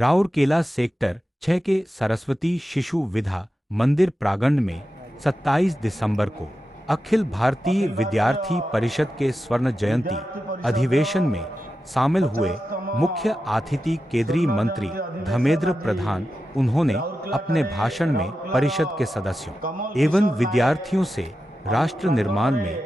Rourkela sector 6 के सरस्वती शिशु विधा मंदिर प्रांगण में 27 दिसंबर को अखिल भारतीय विद्यार्थी परिषद के स्वर्ण जयंती अधिवेशन में शामिल हुए मुख्य अतिथि केंद्रीय मंत्री धर्मेंद्र प्रधान। उन्होंने अपने भाषण में परिषद के सदस्यों एवं विद्यार्थियों से राष्ट्र निर्माण में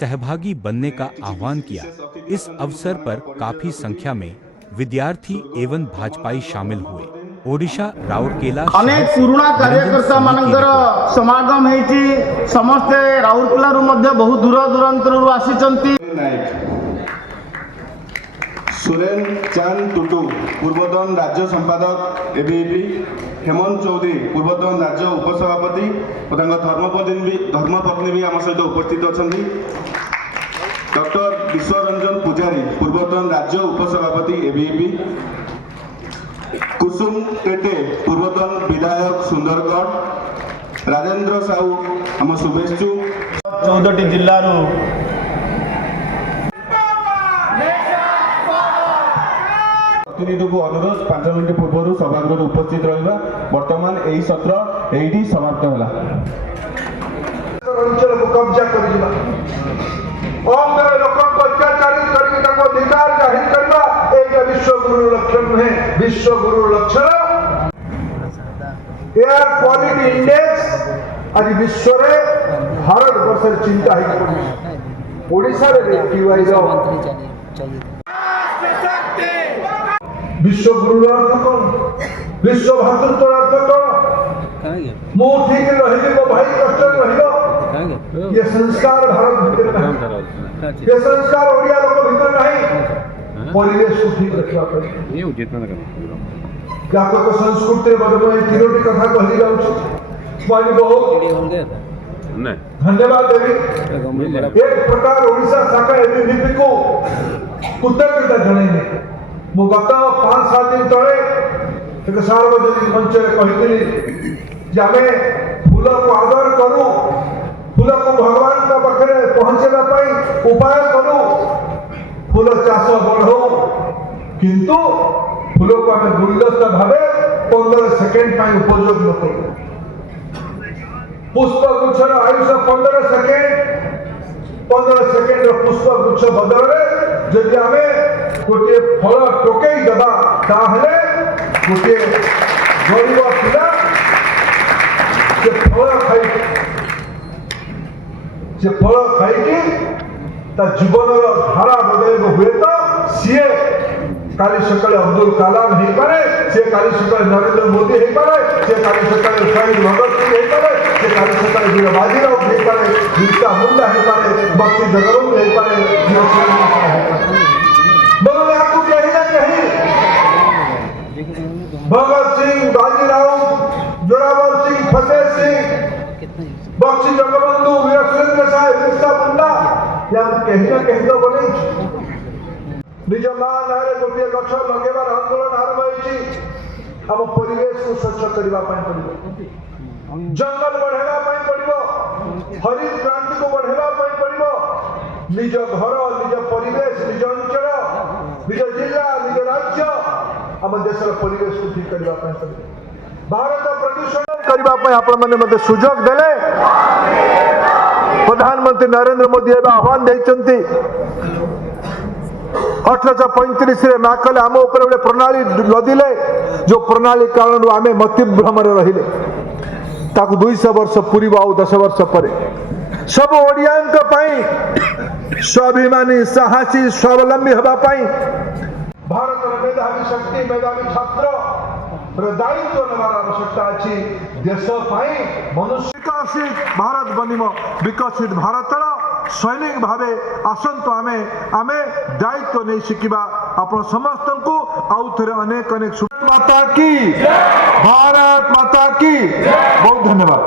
सहभागी बनने का आह्वान किया। इस अवसर पर काफी संख्या में विद्यार्थी एवं भाजपाई शामिल हुए। ओडिशा राउरकेला अनेक पुराना कार्यकर्ता मानकर समागम हेची। समस्ते राउरकेला रु मध्य बहुत दूर दूरांतर रु आसीचंती। सुरेन चांद टुटू पूर्वतन राज्य संपादक एबीवीपी, हेमंत चौधरी पूर्वतन राज्य उपसभापति और धर्मपत्नी भी आम सहित उपस्थित अच्छा। डॉक्टर विश्वरंजन पुजारी पूर्वतन राज्य उपसभापति एबीवीपी, कुसुम टेटे पूर्वतन विधायक सुंदरगढ़, राजेंद्र साहू आम शुभेच्छु 14 जिल्लारू प्रतिनिधि को अनुरोध 5 मिनट पूर्व सभागृह उपस्थित रहा। वर्तमान यही सत्र यही समाप्त होला। अंचल को कब्जा करिबा और लोकों को अत्याचारित करके ताको अधिकार जाहिर करबा एक विश्व गुरु लक्षण नुहे। विश्व गुरु लक्षण एयर क्वालिटी इंडेक्स आज विश्व रे भारत वर्ष चिंता है। ओडिशा रे टीवाई रो विश्व गुरु अर्थ कौन, विश्व भातृत्व अर्थ कौन, मु ठीक रहिबे मो भाई कष्ट रहिबो, ये संस्कार भारत भीतर नहीं, ये संस्कार ओडिया लोक भीतर नहीं। परिवेश को ठीक रखा पड़े। ये जितना व्यापक संस्कृति बदमे तीनोटी कथा कहि जाउछ। माने बहुत धन्यवाद देवी। एक प्रकार ओडिशा शाखा एबीवीपी को कृतज्ञता जणाइने। मु गत 5-7 दिन तले एक सार्वजनिक मंच कही आम फूल को आदर करूँ, फूल को भगवान का पाखे पहुंचे उपाय करूँ, फूल चाष बढ़ो, किंतु फूल को आम गुलदस्ता भावे 15 सेकेंड उपयोग न करूँ। पुष्प गुच्छर आयुष 15 सेकेंड पुष्प गुच्छ बदल जदि आम गोटे फल टोकई देवा ताहले गोटे गरीब पिला से फल खाई जीवन धारा बदल हुए तो सी काली सकाले अब्दुल कलाम हो पारे, सी काली सकाले नरेंद्र मोदी हो पारे, सी काली सकाले शहीद भगत सिंह हो पारे, सी काली सकाले वीर बाजीराव हो पारे, बिरसा मुंडा हो पारे, बक्सी जगबंधु हो पारे। बोले आपको कहीं ना कहीं भगत सिंह, बाजीराव, जोरावर सिंह, फतेह सिंह, बक्सी जगबंधु, वीर सुरेंद्र साहब, बिरसा मुंडा या कहीं ना कहीं तो बने। निज मां नारे गोटे गछ लगेबार आंदोलन आरंभ होइछि। हम परिवेश को स्वच्छ करबा पय पड़िबो, जंगल बढ़ेबा पय पड़िबो, हरित क्रांति को बढ़ेबा पय पड़िबो। निज घर, निज परिवेश, निज अंचल, निज जिला, निज राज्य हम देशर परिवेश को ठीक करबा पय पड़िबो। भारत प्रदूषण करबा पय आपण माने मते सुजोग देले। प्रधानमंत्री नरेंद्र मोदी एबा आह्वान दैचंती। 1835 रे मैकले आम ऊपर गोटे प्रणाली लदिले, जो प्रणाली कारण आम मतिभ्रम रहिले। ताकू 200 वर्ष पूर्व आ 10 वर्ष पर सब ओडियांक पई स्वाभिमानी, साहसी, स्वावलंबी हवा पाई भारत मेधावी शक्ति, मेधावी छात्र दायित्व नवार आवश्यकता अच्छी। देश पाई मनुष्य विकसित भारत बनिम, विकसित भारतर सैनिक भावे आसंत आमे आमे दायित्व नहीं शिखा। आपण समस्त को आउ थे अनेक अनेक माता की, भारत माता की बहुत धन्यवाद।